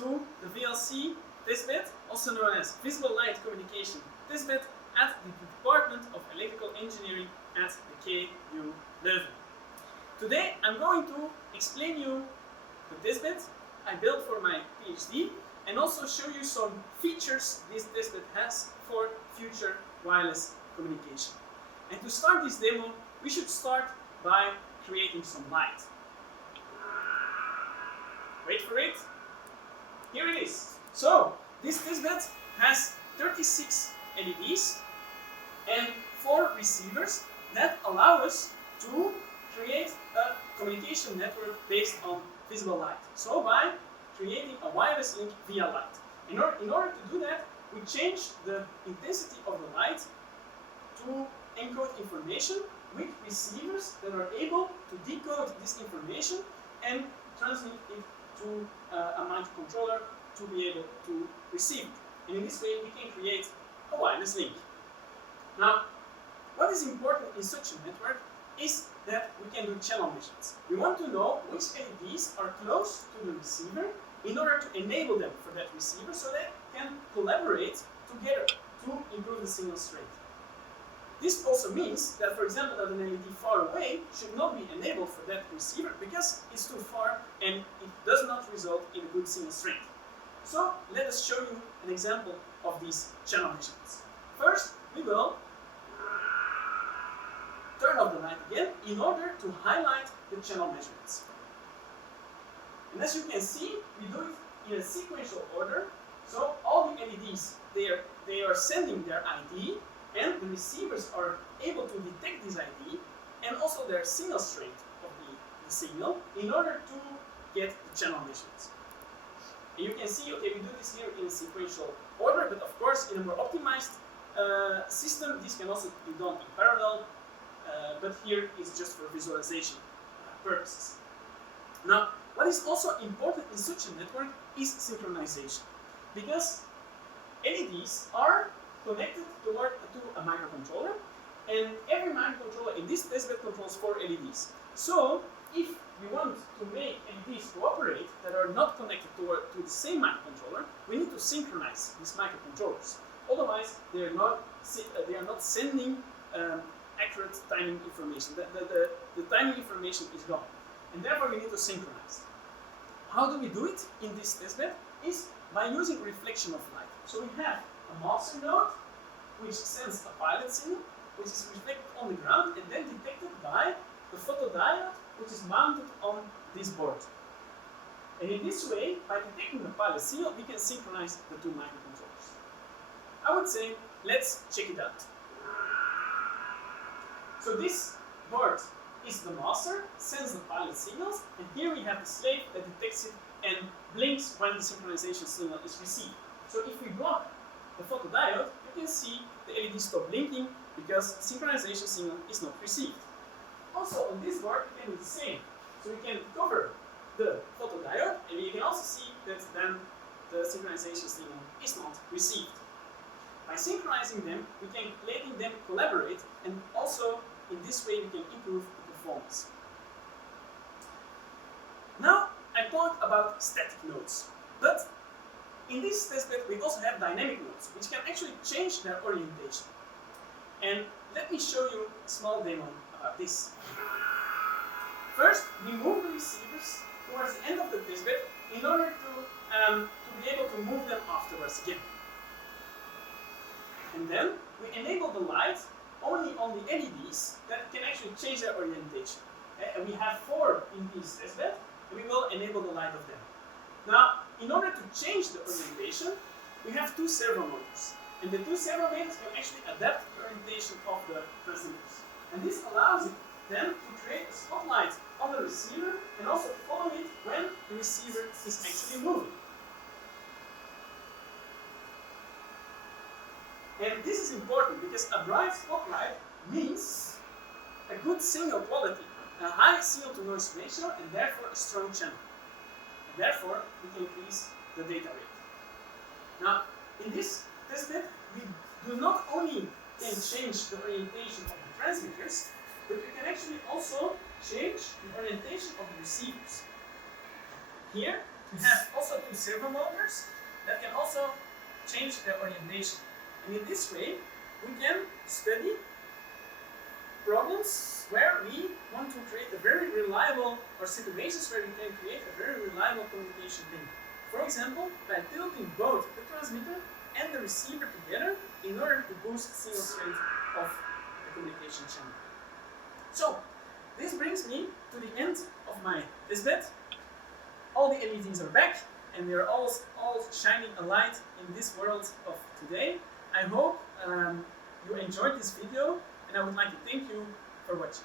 to the VLC testbed, also known as Visible Light Communication testbed at the Department of Electrical Engineering at the KU Leuven. Today I'm going to explain you the testbed I built for my PhD and also show you some features this testbed has for future wireless communication. And to start this demo, we should start by creating some light. Wait for it. Here it is. So, this testbed has 36 LEDs and 4 receivers that allow us to create a communication network based on visible light. So, by creating a wireless link via light. In order to do that, we change the intensity of the light to encode information with receivers that are able to decode this information and transmit it to a microcontroller to be able to receive it. And in this way, we can create a wireless link. Now, what is important in such a network is that we can do channel measurements. We want to know which LEDs are close to the receiver in order to enable them for that receiver so they can collaborate together to improve the signal strength. This also means that, for example, that an LED far away should not be enabled for that receiver because it's too far and it does not result in a good signal strength. So let us show you an example of these channel measurements. First, we will turn off the light again in order to highlight the channel measurements. And as you can see, we do it in a sequential order. So all the LEDs, they are sending their ID, and the receivers are able to detect this ID and also their signal strength of the signal in order to get the channel measurements. And you can see, okay, we do this here in a sequential order, but of course in a more optimized system this can also be done in parallel, but here it's just for visualization purposes. Now, what is also important in such a network is synchronization, because LEDs are connected to a microcontroller, and every microcontroller in this testbed controls 4 LEDs. So, if we want to make LEDs cooperate that are not connected to the same microcontroller, we need to synchronize these microcontrollers. Otherwise, they are not sending accurate timing information. The timing information is gone, and therefore we need to synchronize. How do we do it in this testbed? Is by using reflection of light. So we have a master node which sends a pilot signal, which is reflected on the ground and then detected by the photodiode which is mounted on this board. And in this way, by detecting the pilot signal, we can synchronize the two microcontrollers. I would say, let's check it out. So this board is the master, sends the pilot signals, and here we have the slave that detects it and blinks when the synchronization signal is received. So if we block the photodiode, you can see the LED stop blinking because the synchronization signal is not received. Also on this board we can do the same. So we can cover the photodiode and you can also see that then the synchronization signal is not received. By synchronizing them, we can letting them collaborate, and also in this way we can improve the performance. Now I talked about static nodes, but in this testbed we also have dynamic nodes, which can actually change their orientation. And let me show you a small demo about this. First, we move the receivers towards the end of the testbed in order to be able to move them afterwards again. And then we enable the light only on the LEDs that can actually change their orientation. And we have 4 in this testbed, and we will enable the light of them. Now, in order to change the orientation, we have 2 servo motors. And the 2 servo motors can actually adapt the orientation of the transmitters. And this allows it then to create a spotlight on the receiver and also follow it when the receiver is actually moving. And this is important because a bright spotlight means a good signal quality, a high signal to noise ratio, and therefore a strong channel. And therefore, we can increase the data rate. Now, in this testbed, we do not only can change the orientation of the transmitters, but we can actually also change the orientation of the receivers. Here, We have also two servo motors that can also change their orientation. And in this way, we can study problems where we want to create a very reliable, or situations where we can create a very reliable communication link. For example, by tilting both the transmitter and the receiver together in order to boost single strength of the communication channel. So, this brings me to the end of my testbed. All the LEDs are back, and they are all shining a light in this world of today. I hope you enjoyed this video, and I would like to thank you for watching.